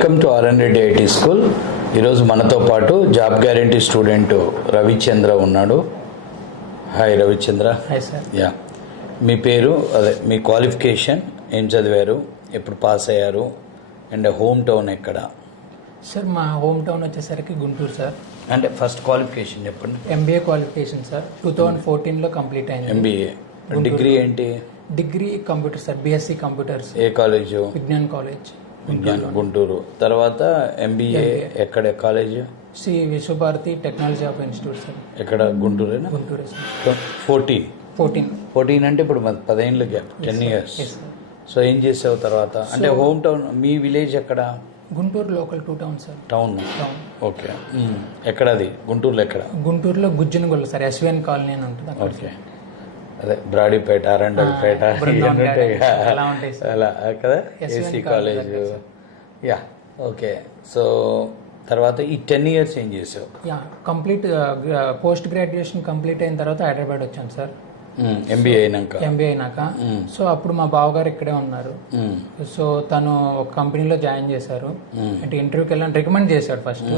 Welcome to RN Reddy IT school. ఈరోజు మనతో పాటు జాబ్ గ్యారంటీ స్టూడెంట్ రవిచంద్ర ఉన్నాడు. Hi Ravichandra. Hi sir. Yeah, మీ పేరు, అదే మీ క్వాలిఫికేషన్, ఏం చదివారు, ఎప్పుడు పాస్ అయ్యారు, అండ్ హోమ్ టౌన్ ఎక్కడ? సార్ మా హోమ్ టౌన్ వచ్చేసరికి గుంటూరు సార్. అంటే ఫస్ట్ క్వాలిఫికేషన్ చెప్పండి. ఎంబీఏ క్వాలిఫికేషన్ సార్, 2014లో కంప్లీట్ అయింది. ఎంబీఏ. డిగ్రీ ఏంటి? Degree computer sir, BSc computers. ఏ కాలేజు? విజ్ఞాన్ కాలేజ్, గుంటూరు. తర్వాత ఎంబీఏ ఎక్కడ college? Sri Vishwabharati technology of institute sir. ఎక్కడ? గుంటూరేనా? గుంటూరు సార్. 14 అంటే ఇప్పుడు 10 ఏళ్ళ గ్యాప్, 10 years. సో ఏం చేసావు తర్వాత? అంటే హోమ్ టౌన్ మీ విలేజ్ ఎక్కడ? Guntur local 2 town sir. Town. Okay. ఎక్కడ అది? గుంటూరులో ఎక్కడ? గుంటూరులో గుజ్జనగొల్ల సార్, ఎస్విఎన్ కాలనీ అని ఉంటుంది. ఓకే. అదే బ్రాడీపేట, అరండల్పేట అలా కదా, AC college. Yeah, okay. So తర్వాత ఈ 10 years ఏం చేసావు? Yeah, complete post graduation complete అయిన తర్వాత హైదరాబాద్ వచ్చాను సార్. ఎంబీఏ అయినాక సో అప్పుడు మా బావగారు ఇక్కడే ఉన్నారు. సో తను ఒక కంపెనీలో జాయిన్ చేశారు. అంటే ఇంటర్వ్యూకి వెళ్ళాను, రికమెండ్ చేశాడు ఫస్ట్.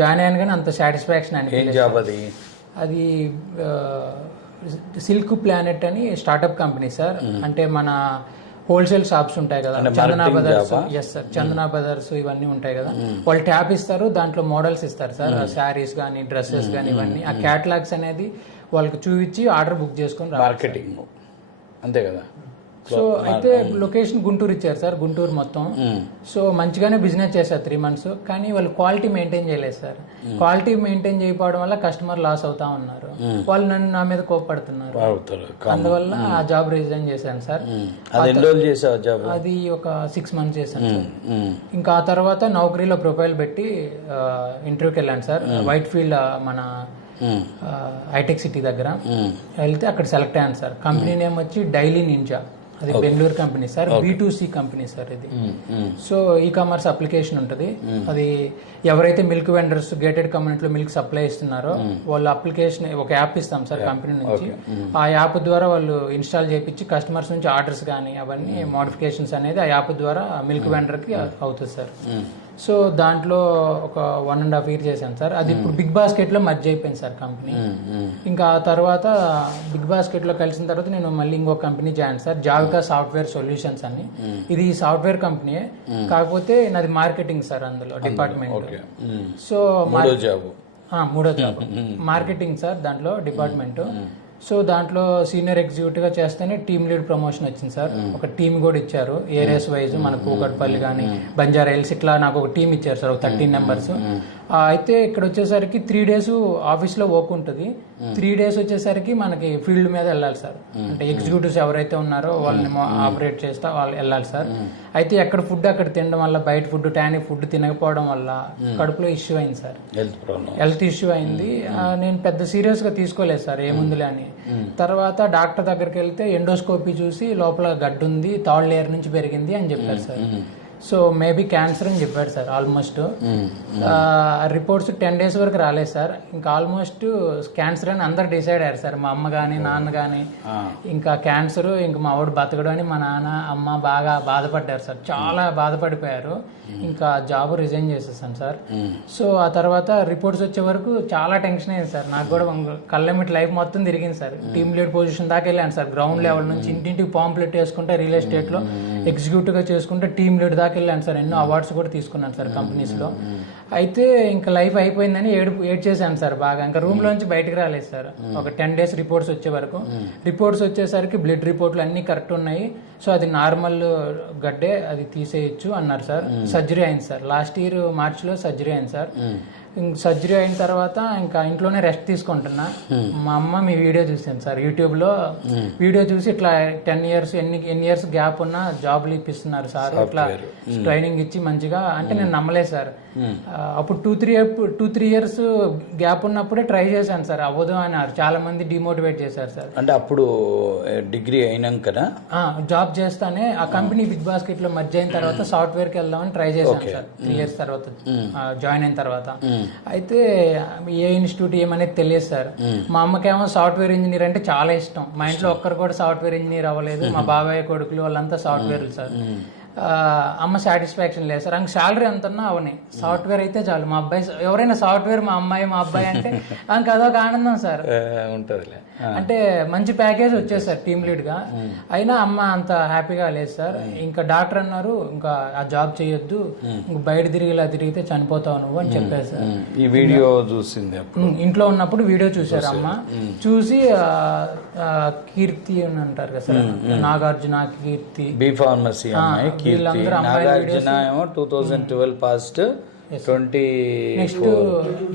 జాయిన్ అయ్యాను కానీ అంత సాటిస్ఫాక్షన్ అనిపించలేదు. జాబ్ అది? అది సిల్క్ ప్లానెట్ అని స్టార్ట్అప్ కంపెనీ సార్. అంటే మన హోల్సేల్ షాప్స్ ఉంటాయి కదా, Chandana Brothers. Yes sir, Chandana Brothers ఇవన్నీ ఉంటాయి కదా, వాళ్ళు ట్యాప్ ఇస్తారు, దాంట్లో మోడల్స్ ఇస్తారు సార్, శారీస్ కానీ డ్రెస్సెస్ కానీ ఇవన్నీ. ఆ క్యాటలాగ్స్ అనేది వాళ్ళకి చూపించి ఆర్డర్ బుక్ చేసుకొని మార్కెటింగ్, అంతే కదా. సో అయితే లొకేషన్ గుంటూరు ఇచ్చారు సార్, గుంటూరు మొత్తం. సో మంచిగానే బిజినెస్ చేశారు 3 months, కానీ వాళ్ళు క్వాలిటీ మెయింటైన్ చేయలేదు సార్. క్వాలిటీ మెయింటైన్ చేయకపోవడం వల్ల కస్టమర్ లాస్ అవుతా ఉన్నారు. వాళ్ళు నా మీద కోప్పడుతున్నారు. అందువల్ల ఆ జాబ్ రిజైన్ చేశాను సార్. అది ఒక 6 months చేశాను సార్. ఇంకా ఆ తర్వాత నౌకరీలో ప్రొఫైల్ పెట్టి ఇంటర్వ్యూకి వెళ్ళాను సార్. వైట్ ఫీల్డ్ మన హైటెక్ సిటీ దగ్గర వెళ్తే అక్కడ సెలెక్ట్ అయ్యాను సార్. కంపెనీ నేమ్ వచ్చి డైలీ నింజా. అది Bengaluru company sir, B2C company sir ఇది. సో ఈ కామర్స్ అప్లికేషన్ ఉంటుంది. అది ఎవరైతే మిల్క్ వెండర్స్ గేటెడ్ కమ్యూనిటీలో మిల్క్ సప్లై ఇస్తున్నారో వాళ్ళ అప్లికేషన్ ఒక యాప్ ఇస్తాం సార్ కంపెనీ నుంచి. ఆ యాప్ ద్వారా వాళ్ళు ఇన్స్టాల్ చేయించి కస్టమర్స్ నుంచి ఆర్డర్స్ కానీ అవన్నీ మోడిఫికేషన్స్ అనేది ఆ యాప్ ద్వారా మిల్క్ వెండర్కి అవుతుంది సార్. సో దాంట్లో ఒక 1.5 years చేశాను సార్. అది ఇప్పుడు బిగ్ బాస్కెట్లో మర్జ్ అయిపోయింది సార్ కంపెనీ. ఇంకా ఆ తర్వాత బిగ్ బాస్కెట్లో కలిసిన తర్వాత నేను మళ్ళీ ఇంకో company join sir, Javika software solutions అని. ఇది సాఫ్ట్వేర్ కంపెనీ, కాకపోతే నాది మార్కెటింగ్ సార్ అందులో డిపార్ట్మెంట్. సో మూడో జాబ్ మార్కెటింగ్ సార్, దాంట్లో డిపార్ట్మెంట్. సో దాంట్లో సీనియర్ ఎగ్జిక్యూటివ్గా చేస్తేనే టీమ్ లీడ్ ప్రమోషన్ వచ్చింది సార్. ఒక టీమ్ కూడా ఇచ్చారు ఏరియాస్ వైజ్, మన కూకట్పల్లి కానీ బంజారా హిల్స్, ఇట్లా నాకు ఒక టీం ఇచ్చారు సార్, ఒక 13 members. అయితే ఇక్కడ వచ్చేసరికి 3 days ఆఫీస్లో వర్క్ ఉంటుంది, 3 days వచ్చేసరికి మనకి ఫీల్డ్ మీద వెళ్ళాలి సార్. అంటే ఎగ్జిక్యూటివ్స్ ఎవరైతే ఉన్నారో వాళ్ళని ఆపరేట్ చేస్తా వాళ్ళు వెళ్ళాలి సార్. అయితే ఎక్కడ ఫుడ్ అక్కడ తినడం వల్ల, బయట ఫుడ్ టానిక్ ఫుడ్ తినకపోవడం వల్ల కడుపులో ఇష్యూ అయింది సార్, హెల్త్ ఇష్యూ అయింది. నేను పెద్ద సీరియస్గా తీసుకోలేదు సార్, ఏముందిలే అని. తర్వాత డాక్టర్ దగ్గరికి వెళ్తే ఎండోస్కోపీ చూసి లోపల గడ్డు ఉంది, థర్డ్ లేయర్ నుంచి పెరిగింది అని చెప్పారు సార్. సో మేబీ క్యాన్సర్ అని చెప్పాడు సార్. ఆల్మోస్ట్ రిపోర్ట్స్ 10 days వరకు రాలేదు సార్. ఇంకా ఆల్మోస్ట్ క్యాన్సర్ అని అందరు డిసైడ్ అయ్యారు సార్, మా అమ్మ కానీ నాన్న కానీ. ఇంకా క్యాన్సర్, ఇంకా మా వాడు బతకడు అని మా నాన్న అమ్మ బాగా బాధపడ్డారు సార్, చాలా బాధపడిపోయారు. ఇంకా జాబ్ రిజైన్ చేసేసాను సార్. సో ఆ తర్వాత రిపోర్ట్స్ వచ్చే వరకు చాలా టెన్షన్ అయింది సార్. నాకు కూడా కళ్ళెమిటి లైఫ్ మొత్తం తిరిగింది సార్. టీమ్ లీడ్ పొజిషన్ దాకా వెళ్ళాను సార్. గ్రౌండ్ లెవెల్ నుంచి ఇంటింటికి పాంప్లెట్ వేసుకుంటే రియల్ ఎస్టేట్లో ఎగ్జిక్యూటివ్గా చేసుకుంటే టీమ్ లీడ్ దాకా వెళ్ళాను సార్. ఎన్నో అవార్డ్స్ కూడా తీసుకున్నాను సార్ కంపెనీస్లో. అయితే ఇంకా లైఫ్ అయిపోయిందని ఏడ్చేసాను సార్ బాగా. ఇంకా రూమ్లోంచి బయటకు రాలేదు సార్ ఒక 10 days రిపోర్ట్స్ వచ్చే వరకు. రిపోర్ట్స్ వచ్చేసరికి బ్లడ్ రిపోర్ట్లు అన్నీ కరెక్ట్ ఉన్నాయి. సో అది నార్మల్ గడ్డే, అది తీసేయచ్చు అన్నారు సార్. సర్జరీ అయింది సార్, లాస్ట్ ఇయర్ Marchలో సర్జరీ అయింది సార్. సర్జరీ అయిన తర్వాత ఇంకా ఇంట్లోనే రెస్ట్ తీసుకుంటున్నా. మా అమ్మ మీ వీడియో చూసాను సార్ యూట్యూబ్లో. వీడియో చూసి ఇట్లా 10 years ఎన్ని ఇయర్స్ గ్యాప్ ఉన్నా జాబ్లు ఇప్పిస్తున్నారు సార్, ఇట్లా ట్రైనింగ్ ఇచ్చి మంచిగా. అంటే నేను నమ్మలేదు సార్. అప్పుడు 2-3 years గ్యాప్ ఉన్నప్పుడే ట్రై చేశాను సార్, అవ్వదు అన్నారు. చాలా మంది డిమోటివేట్ చేశారు సార్. అంటే అప్పుడు డిగ్రీ అయినాకనా జాబ్ చేస్తానే ఆ కంపెనీ బిగ్ బాస్కెట్లో మర్జ్ అయిన తర్వాత సాఫ్ట్వేర్కి వెళ్దామని ట్రై చేశాను సార్. 3 years తర్వాత జాయిన్ అయిన తర్వాత. అయితే ఏ ఇన్స్టిట్యూట్ ఏమనేది తెలియదు సార్. మా అమ్మకేమో సాఫ్ట్వేర్ ఇంజనీర్ అంటే చాలా ఇష్టం. మా ఇంట్లో ఒక్కరు కూడా సాఫ్ట్వేర్ ఇంజనీర్ అవ్వలేదు. మా బాబాయ్ కొడుకులు వాళ్ళంతా సాఫ్ట్వేర్లు సార్. అమ్మ సాటిస్ఫాక్షన్ లేదు సార్. అంక శాలరీ ఎంతన్నా అవని, సాఫ్ట్వేర్ అయితే చాలు. మా అబ్బాయి ఎవరైనా సాఫ్ట్వేర్ మా అమ్మాయి మా అబ్బాయి అంటే అంక అదొక ఆనందం సార్. ఉంటుందిలే. అంటే మంచి ప్యాకేజ్ వచ్చేది సార్ టీమ్ లీడ్ గా. అయినా అమ్మ అంత హ్యాపీగా లేదు సార్. ఇంకా డాక్టర్ అన్నారు ఇంకా ఆ జాబ్ చేయొద్దు, ఇంక బయట ఇలా తిరిగితే చనిపోతావు నువ్వు అని చెప్పారు సార్. ఈ వీడియో చూసింది ఇంట్లో ఉన్నప్పుడు వీడియో చూసారు అమ్మ. చూసి కీర్తి అని అంటారు కదా సార్, నాగార్జున కీర్తి బి ఫార్మసీ అమ్మాయి కీర్తి. నాగార్జున ఏమో 2012 పాస్ట్ 24.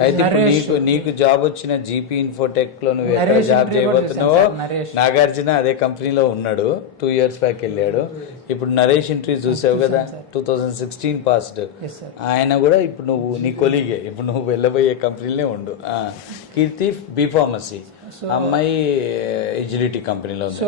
అయితే ఇప్పుడు నీకు జాబ్ వచ్చిన జీపీ ఇన్ఫోటెక్ లో నువ్వు ఎక్కడ జాబ్ చేయబోతున్నావో, నాగార్జున అదే కంపెనీలో ఉన్నాడు. 2 years బ్యాక్ వెళ్ళాడు. ఇప్పుడు నరేష్ ఇంటర్వ్యూ చూసావు కదా, 2016 పాస్ట్. ఆయన కూడా ఇప్పుడు నువ్వు నీ కొలీగే, ఇప్పుడు నువ్వు వెళ్ళబోయే కంపెనీలోనే ఉండు. కీర్తి బి ఫార్మసీ, అమ్మాయి ఎజిలిటీ కంపెనీలో ఉంది.